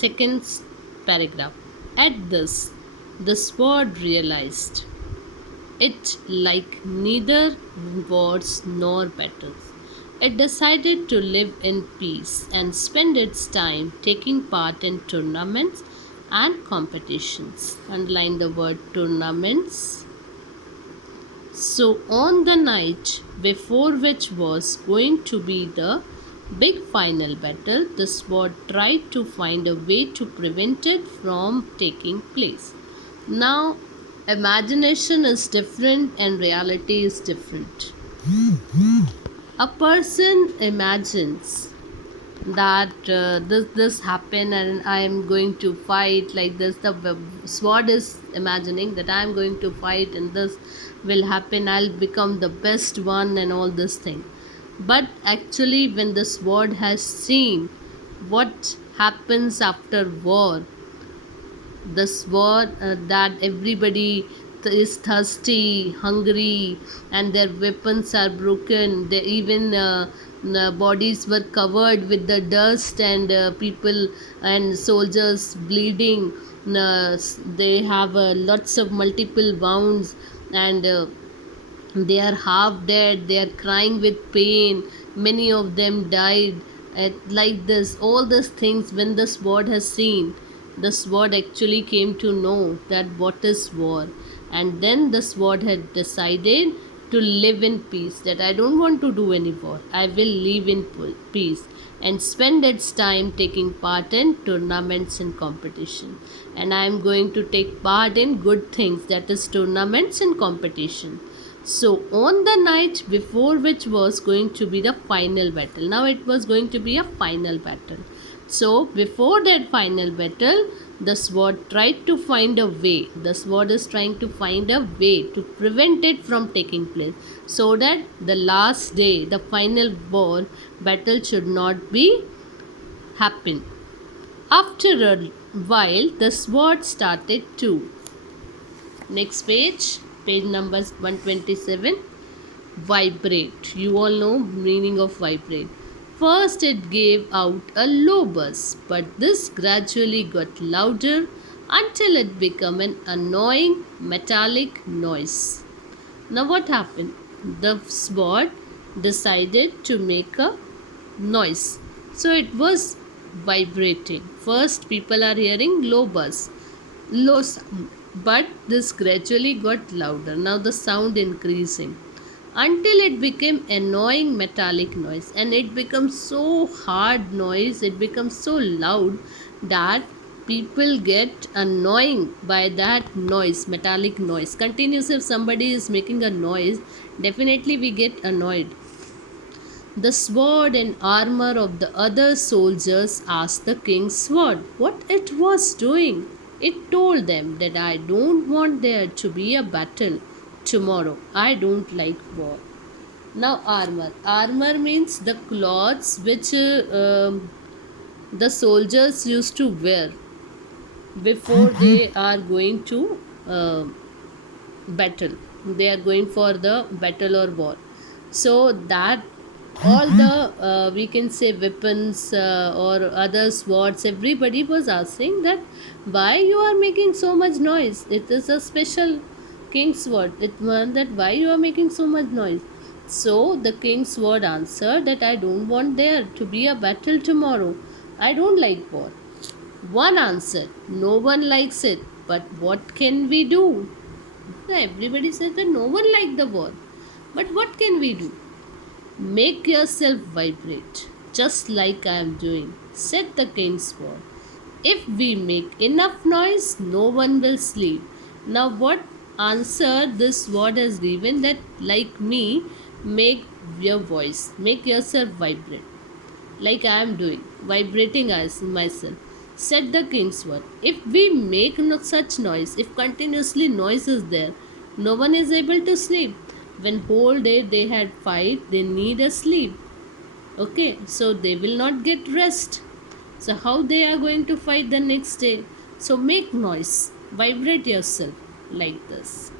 second paragraph. At this, the sword realized it like neither wars nor battles. It decided to live in peace and spend its time taking part in tournaments and competitions. Underline the word tournaments. So, on the night before which was going to be the big final battle, the sword tried to find a way to prevent it from taking place. Now, imagination is different and reality is different. A person imagines that this happen and I am going to fight like this. The sword is imagining that I am going to fight and this will happen. I'll become the best one and all this thing. But actually, when the sword has seen what happens after war, the sword that everybody is thirsty, hungry, and their weapons are broken. They even the bodies were covered with the dust, and people and soldiers bleeding. They have lots of multiple wounds, and they are half dead. They are crying with pain. Many of them died. Like this, all these things, when the sword has seen, the sword actually came to know that what is war. And then the sword had decided to live in peace, that I don't want to do any war. I will live in peace and spend its time taking part in tournaments and competition. And I am going to take part in good things, that is tournaments and competition. So, on the night before which was going to be the final battle, now it was going to be a final battle. So, before that final battle, the sword tried to find a way. The sword is trying to find a way to prevent it from taking place, so that the last day, the final war battle should not be happen. After a while, the sword started to. Next page. Page number 127. Vibrate. You all know meaning of vibrate. First it gave out a low buzz, but this gradually got louder until it became an annoying metallic noise. Now what happened? The sword decided to make a noise. So it was vibrating. First people are hearing low buzz, low sound, but this gradually got louder. Now the sound increasing until it became annoying metallic noise, and it becomes so hard noise, it becomes so loud that people get annoying by that noise, metallic noise. Continuous, if somebody is making a noise, definitely we get annoyed. The sword and armor of the other soldiers asked the king's sword what it was doing. It told them that I don't want there to be a battle tomorrow. I don't like war. Now, armor. Armor means the clothes which the soldiers used to wear before they are going to battle. They are going for the battle or war. So that all the we can say weapons or other swords, everybody was asking that why you are making so much noise. It is a special king's sword. It meant that why you are making so much noise. So the king's sword answered that I don't want there to be a battle tomorrow. I don't like war. One answered, no one likes it, but what can we do? Everybody said that no one liked the war, but what can we do? Make yourself vibrate, just like I am doing, said the king's sword. If we make enough noise, no one will sleep. Now, what answer this sword has given, that like me, make your voice, make yourself vibrate, like I am doing, vibrating as myself, said the king's sword. If we make no such noise, if continuously noise is there, no one is able to sleep. When whole day they had fight, they need a sleep. Okay, so they will not get rest. So how they are going to fight the next day? So make noise, vibrate yourself like this.